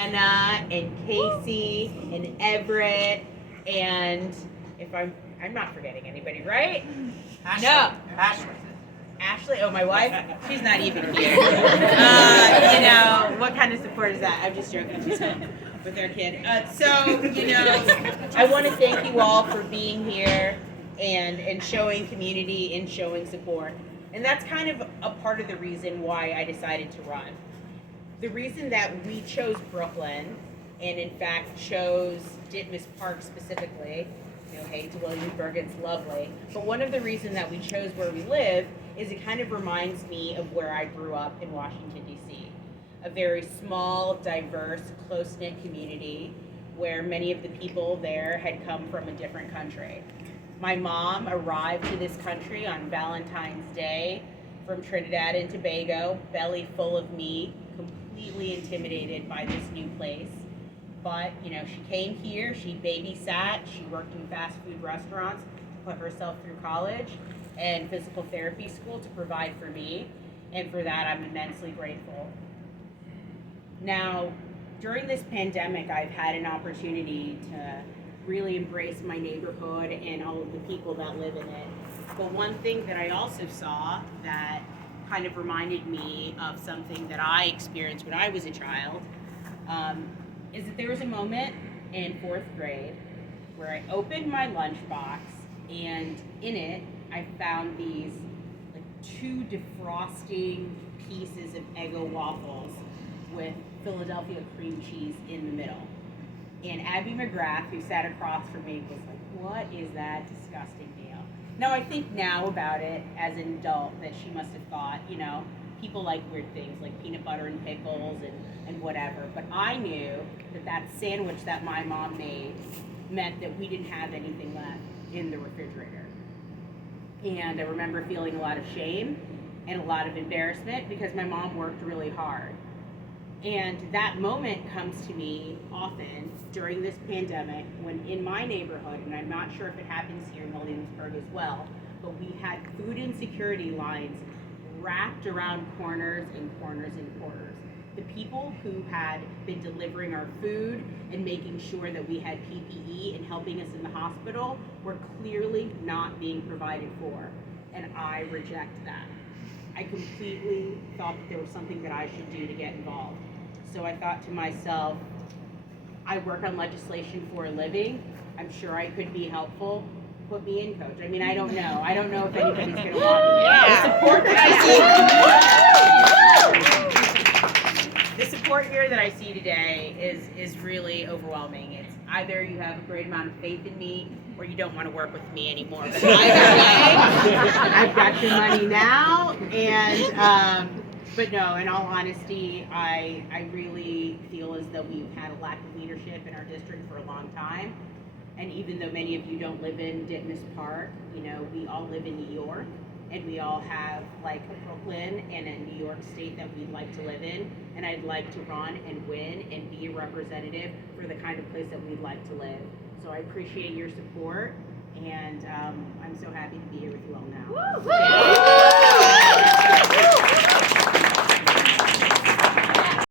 Anna and Casey and Everett, and if I'm not forgetting anybody, right? Ashley. No. Ashley, oh, my wife, she's not even here. You know, what kind of support is that? I'm just joking, she's home with their kid. So, you know, I want to thank you all for being here and showing community and showing support. And that's kind of a part of the reason why I decided to run. The reason that we chose Brooklyn, and in fact chose Ditmas Park specifically, you know, hey to Williamsburg, it's lovely, but one of the reasons that we chose where we live is it kind of reminds me of where I grew up in Washington, D.C. A very small, diverse, close-knit community where many of the people there had come from a different country. My mom arrived to this country on Valentine's Day from Trinidad and Tobago, belly full of meat, completely intimidated by this new place. But, you know, she came here, she babysat, she worked in fast food restaurants, put herself through college and physical therapy school to provide for me, and for that I'm immensely grateful. Now, during this pandemic, I've had an opportunity to really embrace my neighborhood and all of the people that live in it. But one thing that I also saw that kind of reminded me of something that I experienced when I was a child is that there was a moment in 4th grade where I opened my lunchbox, and in it I found these like 2 defrosting pieces of Eggo waffles with Philadelphia cream cheese in the middle. And Abby McGrath, who sat across from me, was like, "What is that disgusting deal?" Now I think now about it as an adult that she must have thought, you know, people like weird things like peanut butter and pickles and whatever. But I knew that that sandwich that my mom made meant that we didn't have anything left in the refrigerator. And I remember feeling a lot of shame and a lot of embarrassment because my mom worked really hard. And that moment comes to me often during this pandemic when in my neighborhood, and I'm not sure if it happens here in Williamsburg as well, but we had food insecurity lines wrapped around corners and corners and corners. The people who had been delivering our food and making sure that we had PPE and helping us in the hospital were clearly not being provided for, and I reject that. I completely thought that there was something that I should do to get involved. So I thought to myself, I work on legislation for a living. I'm sure I could be helpful. Put me in, coach. I mean, I don't know. I don't know if anybody's going to want me. The support here that I see today is really overwhelming. It's either you have a great amount of faith in me or you don't want to work with me anymore. But either way, I've got your money now. And but no, in all honesty, I really feel as though we've had a lack of leadership in our district for a long time. And even though many of you don't live in Ditmas Park, you know, we all live in New York, and we all have like a Brooklyn and a New York State that we'd like to live in. And I'd like to run and win and be a representative for the kind of place that we'd like to live. So I appreciate your support, and I'm so happy to be here with you all now.